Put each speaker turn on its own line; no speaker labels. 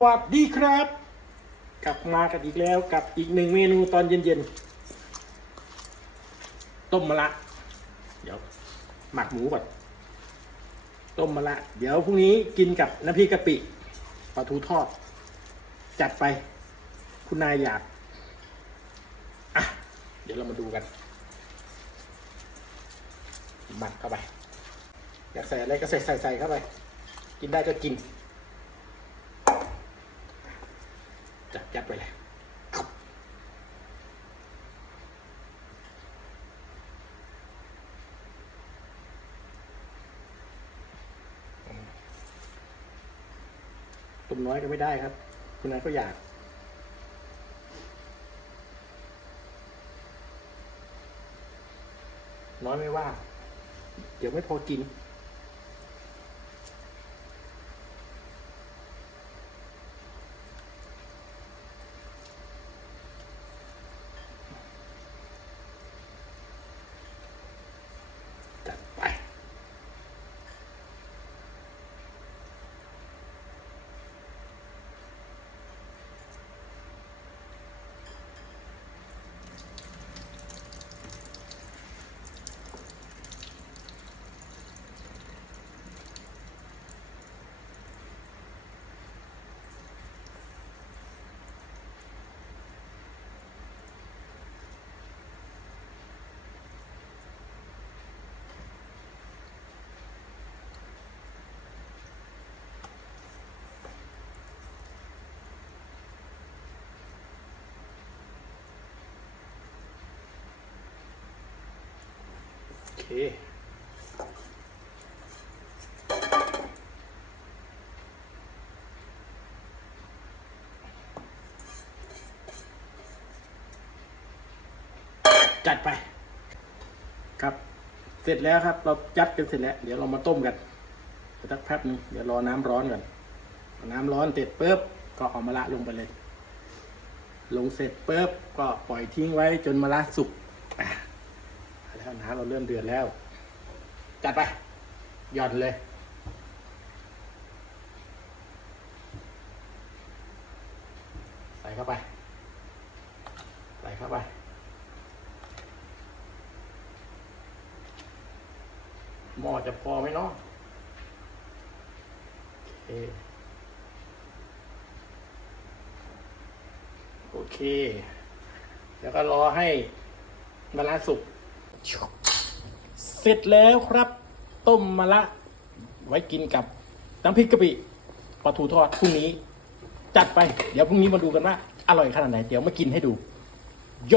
สวัสดีครับ กลับมากันอีกแล้วกับอีกหนึ่งเมนูตอนเย็นๆต้มมะละเดี๋ยวหมักหมูก่อนต้มมะละเดี๋ยวพรุ่งนี้กินกับน้ำพริกกะปิปลาทูทอด จัดไป คุณนายอยากอะเดี๋ยวเรามาดูกันหมักเข้าไป อยากใส่อะไรก็ใส่ใส่ใส่เข้าไป กินได้ก็กิน จัดยัดไปเลยตุ่มน้อยก็ไม่ได้ครับ คุณนายก็อยากน้อยไม่ว่า เดี๋ยวไม่พอกิน เคจัดไป ครับ เสร็จแล้วครับ เราจัดกันเสร็จแล้ว เดี๋ยวเรามาต้มกันสักแป๊บนึงเดี๋ยวรอน้ำร้อนก่อนน้ำร้อนเสร็จปุ๊บก็เอามะระลงไปเลย ลงเสร็จปุ๊บก็ปล่อยทิ้งไว้จนมะระสุกอะ น้ำเราเริ่มเดือดแล้ว จัดไป หย่อนเลย ใส่เข้าไป ใส่เข้าไป หม้อจะพอไหมเนาะโอเคโอเค แล้วก็รอให้มะระสุก เสร็จแล้วครับ ต้มมะละ ไว้กินกับน้ำพริกกะปิปลาทูทอดพรุ่งนี้ จัดไป เดี๋ยวพรุ่งนี้มาดูกันว่า อร่อยขนาดไหน เดี๋ยวมากินให้ดู โย